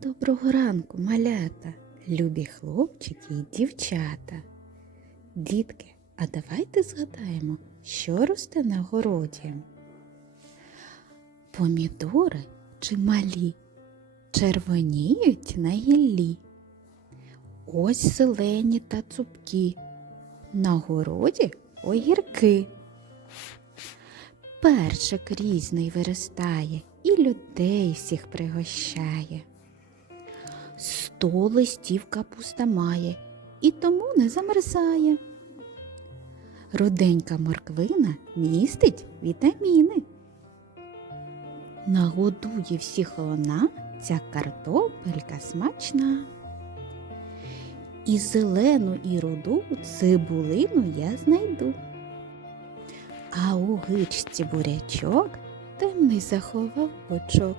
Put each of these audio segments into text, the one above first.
Доброго ранку, малята, любі хлопчики і дівчата. Дітки, а давайте згадаємо, що росте на городі. Помідори чималі, червоніють на гіллі. Ось зелені та цупкі, на городі огірки. Першик різний виростає і людей всіх пригощає. Сто листів капуста має і тому не замерзає. Руденька морквина містить вітаміни. Нагодує всіх вона ця картопелька смачна. І зелену, і руду цибулину я знайду. А у гичці бурячок темний заховав бочок.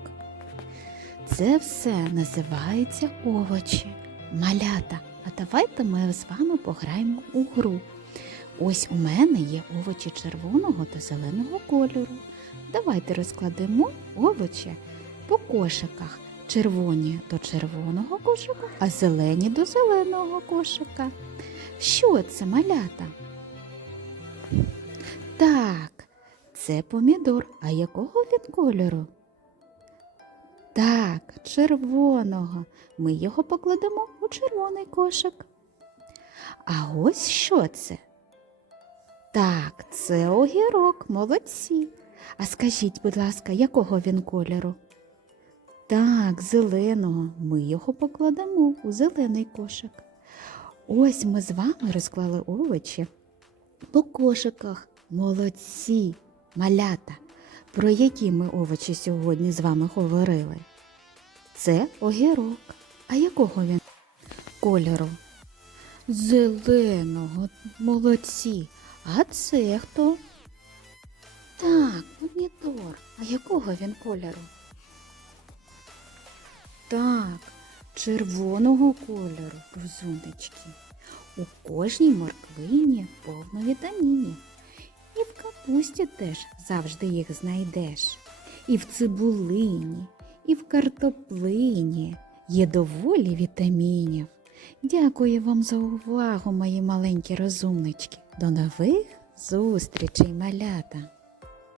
Це все називається овочі. Малята, а давайте ми з вами пограємо у гру. Ось у мене є овочі червоного та зеленого кольору. Давайте розкладемо овочі по кошиках. Червоні до червоного кошика, а зелені до зеленого кошика. Що це малята? Так, це помідор. А якого він кольору? Так, червоного. Ми його покладемо у червоний кошик. А ось що це? Так, це огірок, молодці. А скажіть, будь ласка, якого він кольору? Так, зеленого. Ми його покладемо у зелений кошик. Ось ми з вами розклали овочі по кошиках. Молодці, малята. Про які ми овочі сьогодні з вами говорили? Це огірок. А якого він кольору? Зеленого, молодці. А це хто? Так, помідор. А якого він кольору? Так, червоного кольору, розумнички. У кожній морквині повно вітамінів. Капусті теж завжди їх знайдеш. І в цибулині, і в картоплині є доволі вітамінів. Дякую вам за увагу, мої маленькі розумнички. До нових зустрічей, малята!